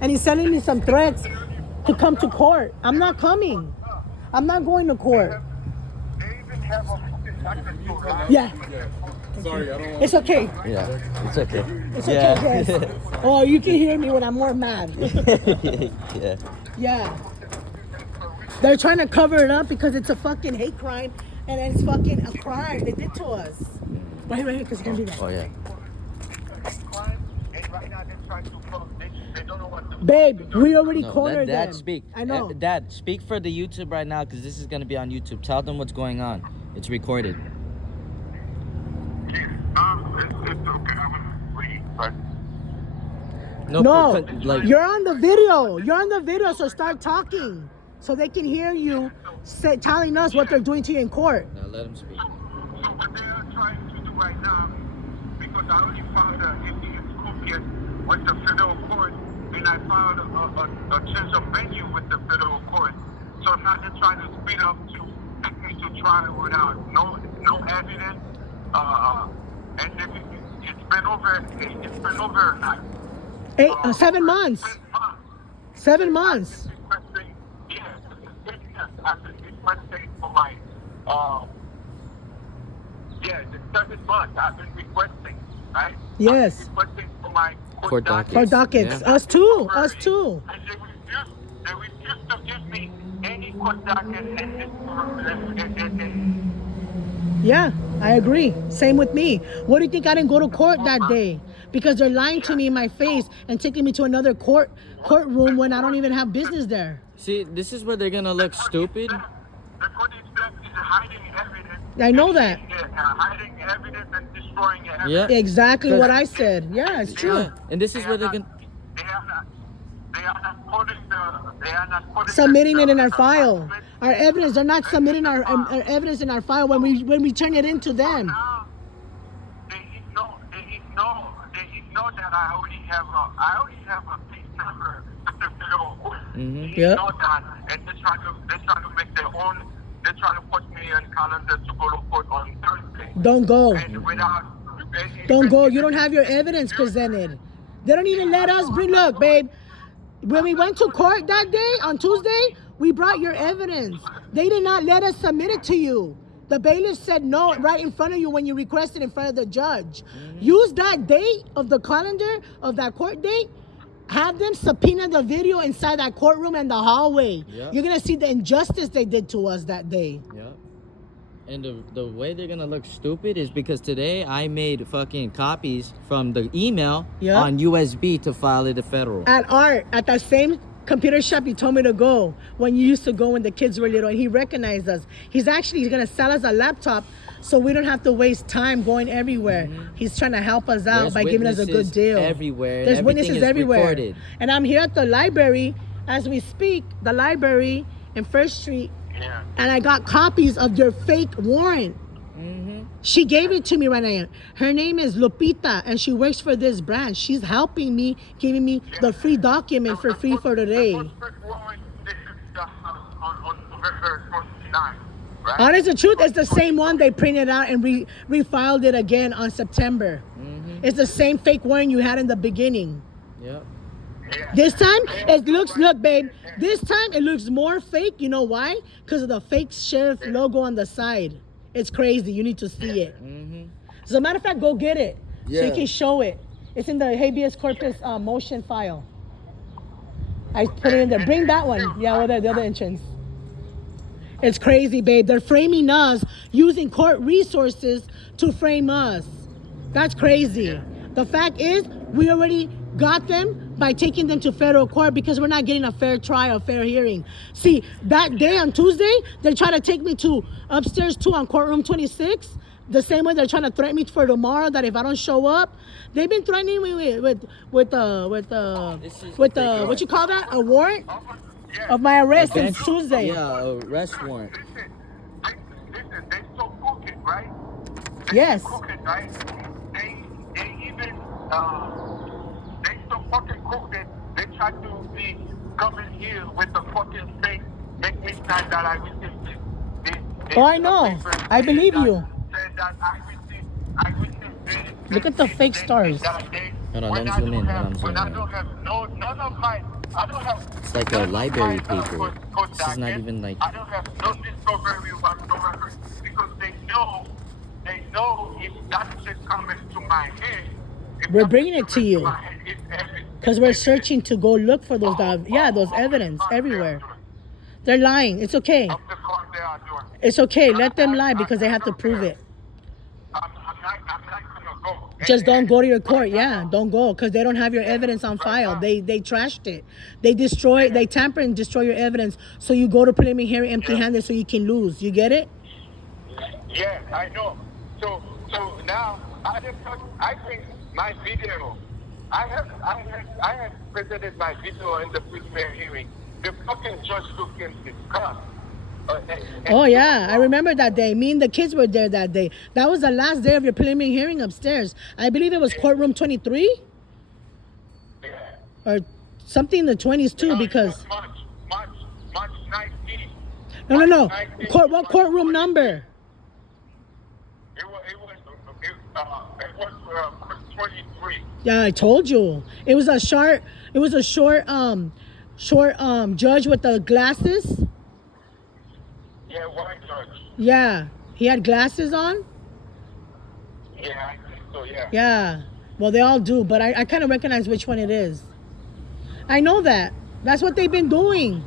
and he's sending me some threats to come to court. I'm not coming. I'm not going to court. They even have a fucking doctor to lie. Yeah. Sorry, I don't. It's okay. Yeah, it's okay. It's okay, yes. Oh, you can hear me when I'm more mad. Yeah. Yeah. They're trying to cover it up because it's a fucking hate crime and it's fucking a crime they did to us. Right here, because you're going to do that. Oh, yeah. And right now they're trying to fuck. They don't know what to do. Babe, we already No, cornered let Dad them. speak. I know. Dad, speak for the YouTube right now because this is going to be on YouTube. Tell them what's going on. It's recorded. It's okay. I'm free, but No, like, you're on the video. You're on the video, so start talking so they can hear you telling us what they're doing to you in court. now let him speak. so what they are trying to do right now, because I already filed a Indian school case with the federal court, and I filed a change of venue with the federal court. So now they're trying to speed up to take me to trial without no evidence. And it's been over like 7 months. 7 months. I've been requesting for my, the 7 months I've been requesting, right? Yes. I've been requesting for my Court dockets. For dockets. Yeah. Us too. Us too. And they refuse to give me any court docket and Yeah, I agree. Same with me. What do you think I didn't go to court that day? Because they're lying to me in my face and taking me to another courtroom when I don't even have business there. See, this is where they're going to look stupid. the court is hiding evidence. I know that. Hiding evidence and destroying evidence. Yeah. Exactly what I said. Yeah, it's true. Yeah. And this is where they're going to... They are not putting Submitting it in our file. Our evidence, they're not submitting our evidence in our file when we turn it into them. Now, they ignore that I already have a case number at the federal court. Mhm. They Yep. ignore that, and they're trying to make their own. They're trying to put me on calendar to go to court on Thursday. Don't go. And without Don't go. You don't have your evidence presented. They don't even let us bring. Look, babe. When we went to court that day on Tuesday, we brought your evidence. They did not let us submit it to you. The bailiff said no right in front of you when you requested in front of the judge. Use that date of the calendar of that court date. Have them subpoena the video inside that courtroom and the hallway. Yeah. You're gonna see the injustice they did to us that day. Yeah. And the way they're going to look stupid is because today I made fucking copies from the email Yeah. on USB to file it to federal. At Art, at that same computer shop you told me to go when you used to go when the kids were little, and he recognized us. He's gonna sell us a laptop so we don't have to waste time going everywhere. He's trying to help us out There's by giving us a good witnesses deal. everywhere, and There's everything witnesses is everywhere. recorded. And I'm here at the library as we speak, the library in First Street, Yeah. and I got copies of your fake warrant. She gave it to me right now. Her name is Lupita, and she works for this branch. She's helping me, giving me the free document for free for today. The first warrant, this is on November 29th, right? Honest the truth, it's the same one they printed out and refiled it again on September. It's the same fake warrant you had in the beginning. Yep. Yeah. This time, it looks, look, babe, this time it looks more fake. You know why? Because of the fake sheriff logo on the side. It's crazy. You need to see it. As a matter of fact, go get it so you Yeah. can show it. It's in the habeas corpus motion file. I put it in there. Bring that one. Yeah, over there, the other entrance. It's crazy, babe. They're framing us using court resources to frame us. That's crazy. The fact is, we already got them by taking them to federal court because we're not getting a fair trial, fair hearing. See, that day on Tuesday, they try to take me to upstairs too on courtroom 26. The same way they're trying to threaten me for tomorrow that if I don't show up, they've been threatening me with what you call that? A warrant of my arrest since Tuesday. Yeah, arrest warrant. Listen, they so crooked, right? Yes. Crooked, right? They even they so fucking crooked. They try to be coming here with the fucking fake make me sign that I received it. Oh, I know. I believe you. Said that I received Look at the fake stars. Hold on, when don't I zoom don't in. Hold have, on, when zoom I in. don't have none of my, I don't have. It's like a none of library my, paper. code This is not docket. even like. I don't have no discovery whatsoever because they know if that shit comes to my head, if We're that bringing shit it to comes to you my head, it's evidence. because we're searching to go look for those those Of evidence the crime they are everywhere. doing. They're lying. It's okay. Of the crime they are doing. It's okay. I, Let them lie I because they have to don't prove care. it. I'm not gonna go. Just don't go to your court. Right Yeah, now, don't go because they don't have your yeah, evidence on right file. now, They trashed it. They destroy. yeah, They tamper and destroy your evidence. So you go to preliminary hearing yeah, empty-handed, so you can lose. You get it? yeah, I know. So now I think my video, I have presented my video in the preliminary hearing. The fucking judge looking disgust. Oh yeah, I remember that day. Me and the kids were there that day. That was the last day of your preliminary hearing upstairs. I believe it was courtroom 23 Yeah. or something in the 20s too. No, it was Because March 19. no. 19 What March courtroom 20. number? It was 23. Yeah, I told you. It was a short. It was a short judge with the glasses. Yeah, white judge. Yeah, he had glasses on. Yeah, I think so, yeah. Yeah. Well, they all do, but I kind of recognize which one it is. I know that. That's what they've been doing.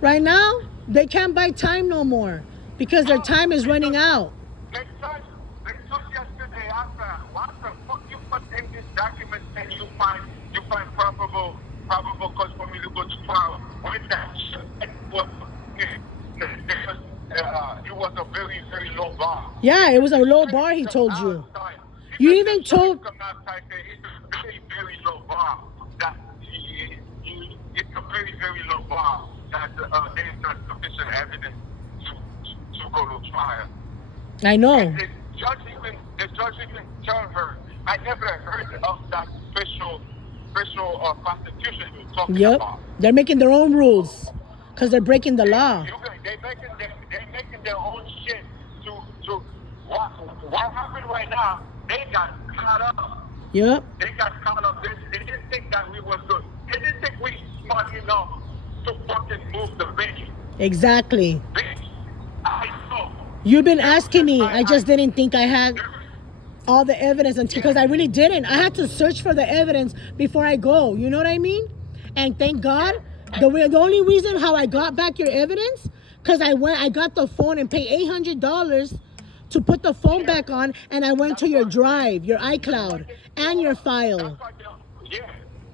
Right now, they can't buy time no more because their time is running out. They told yesterday after, what the fuck you put in this document and you find probable cause for me to go to trial. When that shit was, it was a very, very low bar. Yeah, it was a low bar, he told you. You even told... Come outside there, it's a very, very low bar. It's a very, very low bar that there is not sufficient evidence to go to trial. I know. And the judge even told her, I never heard of that special prosecution you're talking about. They're making their own rules because they're breaking the law. They're making their own shit to what happened right now. They got caught up. Yep. They got caught up. They didn't think that we was good. They didn't think we smart enough to fucking move the venue. Exactly. I know. You've been asking me. I just didn't think I had all the evidence until, because I really didn't. I had to search for the evidence before I go. You know what I mean? And thank God, the only reason how I got back your evidence, because I got the phone and paid $800 to put the phone back on, and I went to your drive, your iCloud, and your file.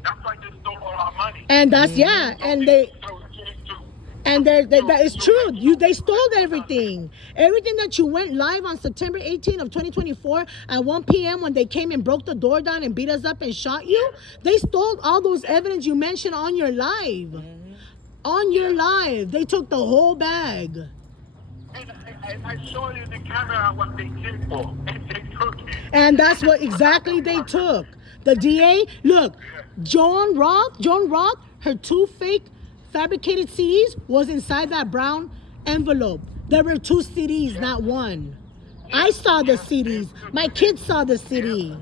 That's why they stole all our money. And that's, and they... And that is true. They stole everything. Everything that you went live on September 18th of 2024 at 1 p.m. when they came and broke the door down and beat us up and shot you, they stole all those evidence you mentioned on your live. On your live. They took the whole bag. And I showed you the camera what they did for. And they took it. And that's what exactly they took. The DA, look, Joan Roth, her 2 fake fabricated CDs was inside that brown envelope. There were 2 CDs, not 1. I saw the CDs. My kids saw the CD.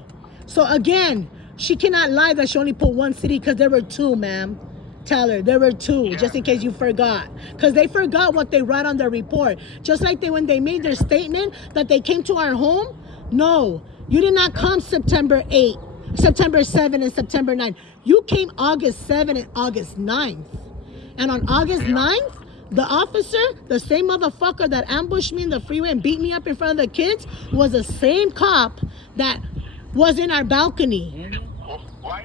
So again, she cannot lie that she only put 1 CD because there were 2, ma'am. Tell her there were 2, just in case you forgot. Because they forgot what they write on their report. Just like when they made their statement that they came to our home. No, you did not come September 8, September 7, and September 9. You came August 7 and August 9th. And on August 9th, the officer, the same motherfucker that ambushed me in the freeway and beat me up in front of the kids, was the same cop that was in our balcony.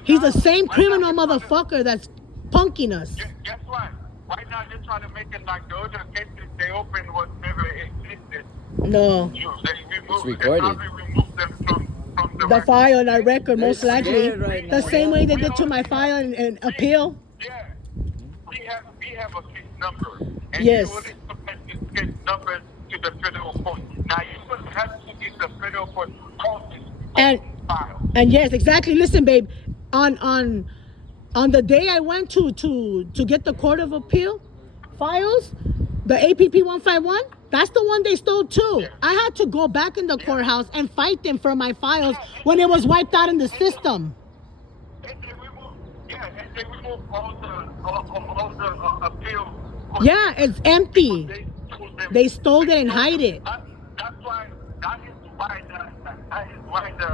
He's the same criminal motherfucker that's punking us. Guess what? Right now they're trying to make it like the other cases they opened was never existed. No. It's recorded. From The file and our record, most likely. Right The same way they did to my file and appeal. Yeah. We have a case number. And Yes. you only submit this case number to the federal court. Now you would have to get the federal court office file. And yes, exactly. Listen, babe, on the day I went to get the Court of Appeal files, the APP 151, that's the one they stole too. Yeah. I had to go back in the courthouse and fight them for my files when it was wiped out in the system. they removed all the appeal. Yeah, it's empty. They told them- They stole it and told hide them- it. That's why. That is why the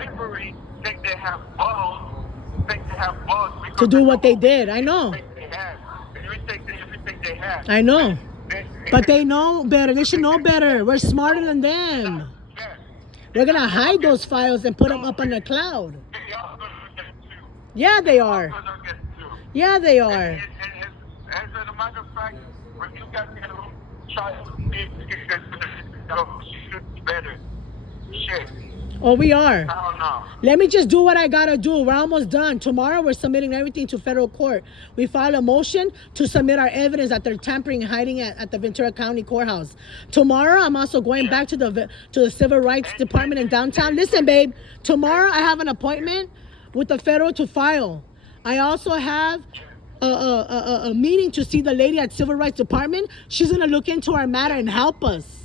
Avery think they have balls. Think they have balls because To do they what they know did. I know. everything they have. Everything they have. I know. They- But they know better. They should know better. We're smarter than them. Yeah. We're gonna hide those files and put them up on the cloud. They are gonna get sued. Yeah, they are. Gonna get sued. Yeah, they are. And as a matter of fact, when you got your own child, she should be better. Shit. Oh, we are. I don't know. Let me just do what I gotta do. We're almost done. Tomorrow we're submitting everything to federal court. We filed a motion to submit our evidence that they're tampering and hiding at the Ventura County Courthouse. Tomorrow I'm also going back to the Civil Rights Department in downtown. Listen, babe. Tomorrow I have an appointment with the federal to file. I also have a meeting to see the lady at Civil Rights Department. She's gonna look into our matter and help us.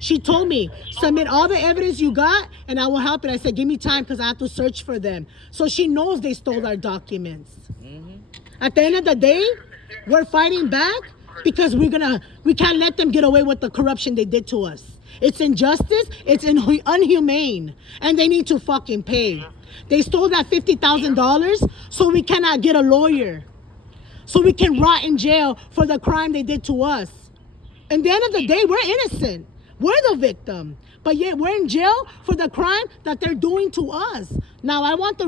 She told me, submit all the evidence you got and I will help it. I said, give me time because I have to search for them. So she knows they stole our documents. At the end of the day, we're fighting back because we can't let them get away with the corruption they did to us. It's injustice, it's inhumane, and they need to fucking pay. They stole that $50,000 so we cannot get a lawyer. So we can rot in jail for the crime they did to us. At the end of the day, we're innocent. We're the victim. But yet we're in jail for the crime that they're doing to us. Now I want the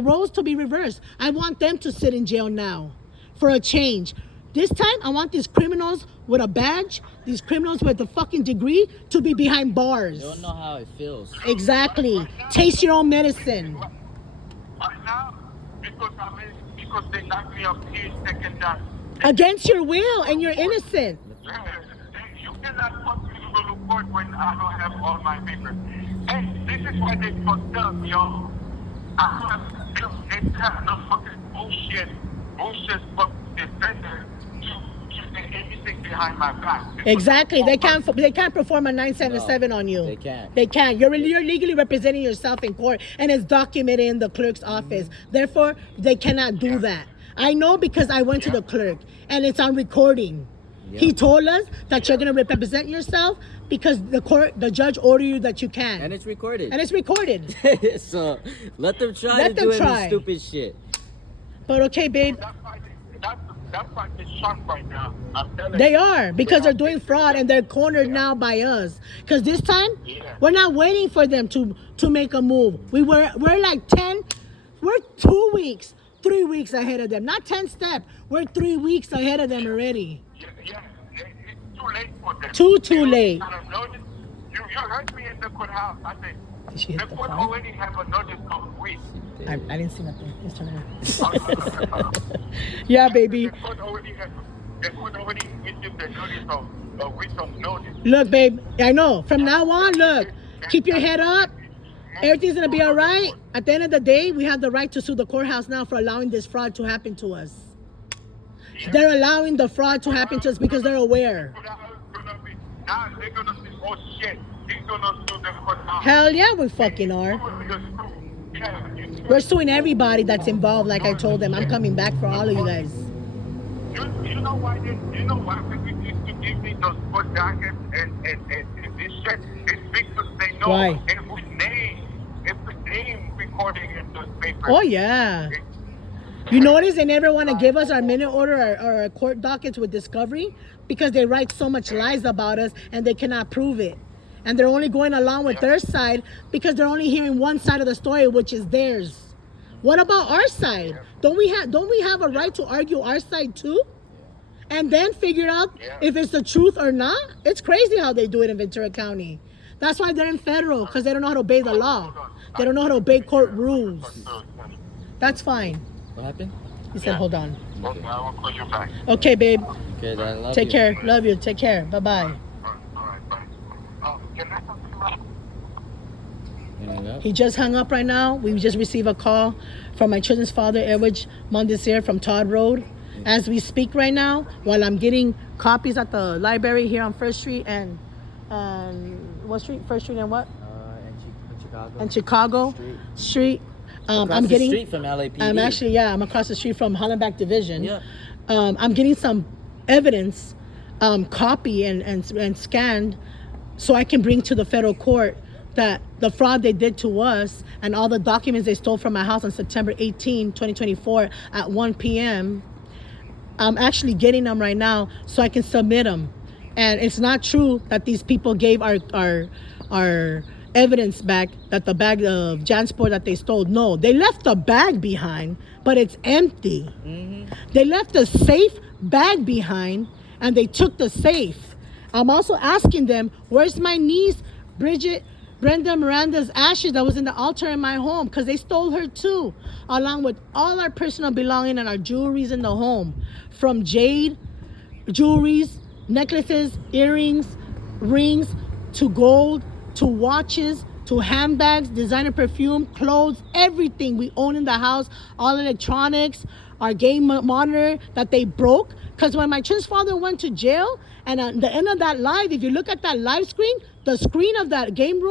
roles to be reversed. I want them to sit in jail now for a change. This time I want these criminals with a badge, these criminals with a fucking degree to be behind bars. You don't know how it feels. Exactly. Taste your own medicine. Right now, because they knocked me up here second time. Against your will, and you're innocent. You cannot force me to go to court when I don't have all my papers. And this is why they fucked up, yo. They have no fucking bullshit fucking defender to say anything behind my back. Exactly. They can't perform a 977 on you. They can't. They can't. You're legally representing yourself in court, and it's documented in the clerk's office. Therefore, they cannot do that. I know because I went to the clerk, and it's on recording. Yeah. He told us that you're gonna represent yourself because the judge ordered you that you can. And it's recorded. So let them try Let to them do try. any stupid shit. But okay, babe. That's why they're shocked right now. I'm telling They you. are because they're doing fraud and they're cornered now by us. Because this time we're not waiting for them to make a move. We're like 2 weeks, 3 weeks ahead of them. Not 10 steps. We're 3 weeks ahead of them already. Yeah, it's too late for them. Too late. You heard me in the courthouse. I said, Did she hit the the court phone? already have a notice of weeks. I didn't see nothing. Let's turn it on. Yeah, baby. The court already received the notice of a week of notice. Look, babe. I know. From now on, look. Keep your head up. Everything's gonna be all right. At the end of the day, we have the right to sue the courthouse now for allowing this fraud to happen to us. They're allowing the fraud to happen to us because they're aware. Now they're gonna say, oh shit, he's gonna sue the courthouse. Hell yeah, we fucking are. We're suing everybody that's involved, like I told them. I'm coming back for all of you guys. You know why they refuse to give me those court documents and this shit? It's because they know Why? every name recording in those papers. Oh, yeah. You notice they never want to give us our minute order or our court dockets with discovery because they write so much lies about us and they cannot prove it. And they're only going along with their side because they're only hearing one side of the story, which is theirs. What about our side? Don't we have a right to argue our side too? And then figure out if it's the truth or not? It's crazy how they do it in Ventura County. That's why they're in federal, because they don't know how to obey the law. They don't know how to obey court rules. That's fine. What happened? He said, hold on. Okay, I will call you back. Okay, babe. Okay, then I love Take you. care. Love you. Take care. Bye-bye. All right, bye. Can I talk to you? Hang up. He just hung up right now. We just received a call from my children's father, Edwige Mondesir from Todd Road. As we speak right now, while I'm getting copies at the library here on First Street and what street? First Street and what? In Chicago. And Chicago Street. Across I'm the getting. street from LAPD. I'm actually, yeah, I'm across the street from Hollenbach Division. Yeah. I'm getting some evidence, copy and scanned, so I can bring to the federal court that the fraud they did to us and all the documents they stole from my house on September 18, 2024 at 1 p.m. I'm actually getting them right now so I can submit them. And it's not true that these people gave our evidence back, that the bag of Jansport that they stole. No, they left the bag behind, but it's empty. They left a safe bag behind and they took the safe. I'm also asking them, where's my niece, Brenda Miranda's ashes that was in the altar in my home? Because they stole her too, along with all our personal belongings and our jewelries in the home. From jade, jewelries, necklaces, earrings, rings, to gold, to watches, to handbags, designer perfume, clothes, everything we own in the house, all electronics, our game monitor that they broke. Because when my twin's father went to jail, and at the end of that live, if you look at that live screen, the screen of that gamer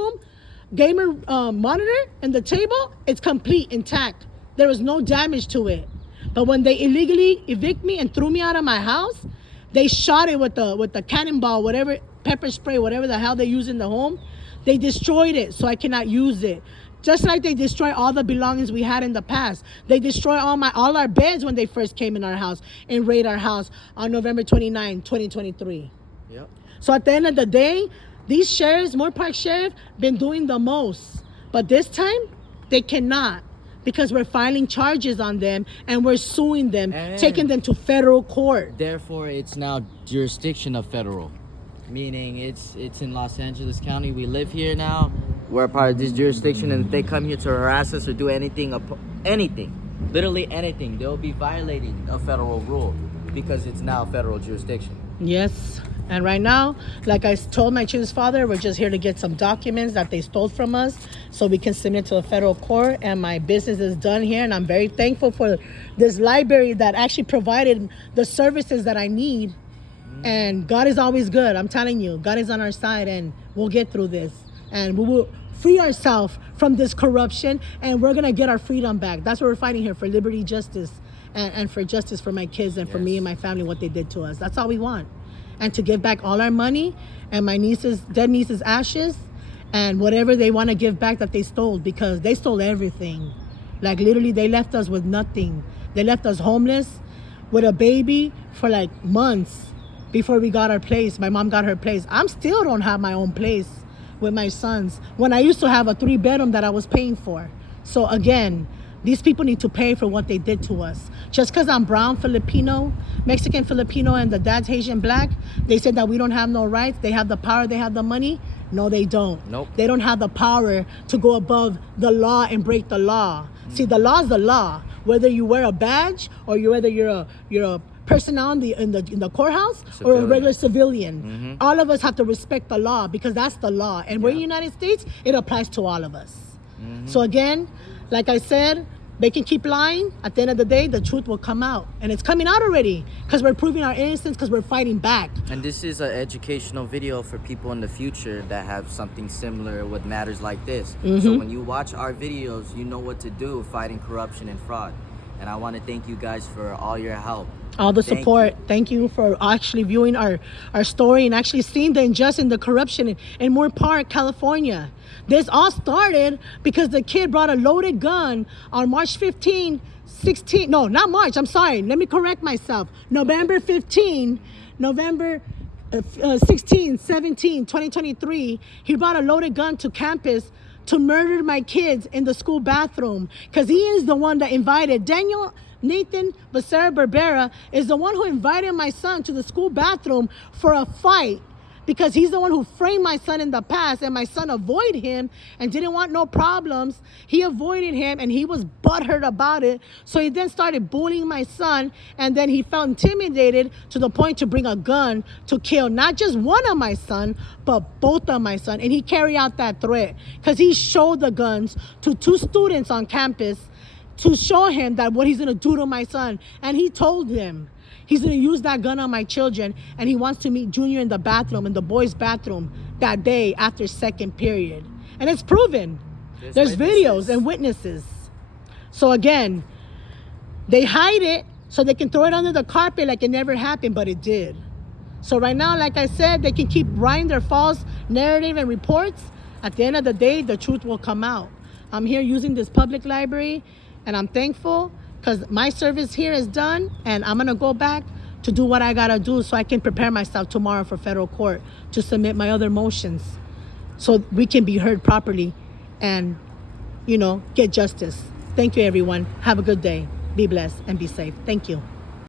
monitor and the table, it's complete, intact. There was no damage to it. But when they illegally evict me and threw me out of my house, they shot it with the cannonball, whatever, pepper spray, whatever the hell they use in the home. They destroyed it so I cannot use it. Just like they destroy all the belongings we had in the past. They destroy all our beds when they first came in our house and raid our house on November 29, 2023. Yep. So at the end of the day, these sheriffs, Moore Park Sheriff, been doing the most. But this time, they cannot, because we're filing charges on them and we're suing them, taking them to federal court. Therefore, it's now jurisdiction of federal, meaning it's in Los Angeles County. We live here now. We're a part of this jurisdiction, and if they come here to harass us or do anything, literally anything, they'll be violating a federal rule because it's now federal jurisdiction. Yes. And right now, like I told my children's father, we're just here to get some documents that they stole from us so we can submit to the federal court. And my business is done here. And I'm very thankful for this library that actually provided the services that I need. And God is always good. I'm telling you, God is on our side, and we'll get through this. And we will free ourselves from this corruption, and we're going to get our freedom back. That's what we're fighting here, for liberty, justice, and for justice for my kids and for me and my family, what they did to us. That's all we want. And to give back all our money and my dead niece's ashes and whatever they want to give back that they stole, because they stole everything. Like literally, they left us with nothing. They left us homeless with a baby for like months before we got our place. My mom got her place. I'm still don't have my own place with my sons when I used to have a 3-bedroom that I was paying for. So again, these people need to pay for what they did to us. Just because I'm brown, Filipino, Mexican, Filipino, and the dad's Haitian black, they said that we don't have no rights. They have the power, they have the money. No, they don't. Nope. They don't have the power to go above the law and break the law. See, the law is the law. Whether you wear a badge or whether you're a personnel in the courthouse or a regular civilian, all of us have to respect the law, because that's the law. And we're in the United States, it applies to all of us. So again, like I said, they can keep lying. At the end of the day, the truth will come out. And it's coming out already, because we're proving our innocence, because we're fighting back. And this is an educational video for people in the future that have something similar with matters like this. So when you watch our videos, you know what to do fighting corruption and fraud. And I want to thank you guys for all your help. All the support. Thank you for actually viewing our story and actually seeing the injustice and the corruption in Moore Park, California. This all started because the kid brought a loaded gun on March 15, 16. No, not March. I'm sorry. Let me correct myself. November 16, 17, 2023. He brought a loaded gun to campus to murder my kids in the school bathroom, because he is the one that invited Nathan Becerra Barbera is the one who invited my son to the school bathroom for a fight, because he's the one who framed my son in the past, and my son avoided him and didn't want no problems. He avoided him and he was butthurt about it. So he then started bullying my son, and then he felt intimidated to the point to bring a gun to kill not just one of my son, but both of my son. And he carried out that threat because he showed the guns to 2 students on campus to show him that what he's gonna do to my son. And he told him he's gonna use that gun on my children, and he wants to meet Junior in the bathroom, in the boys' bathroom that day after second period. And it's proven. There's videos and witnesses. So again, they hide it so they can throw it under the carpet like it never happened, but it did. So right now, like I said, they can keep writing their false narrative and reports. At the end of the day, the truth will come out. I'm here using this public library, and I'm thankful because my service here is done, and I'm gonna go back to do what I gotta do so I can prepare myself tomorrow for federal court to submit my other motions so we can be heard properly and, get justice. Thank you, everyone. Have a good day. Be blessed and be safe. Thank you.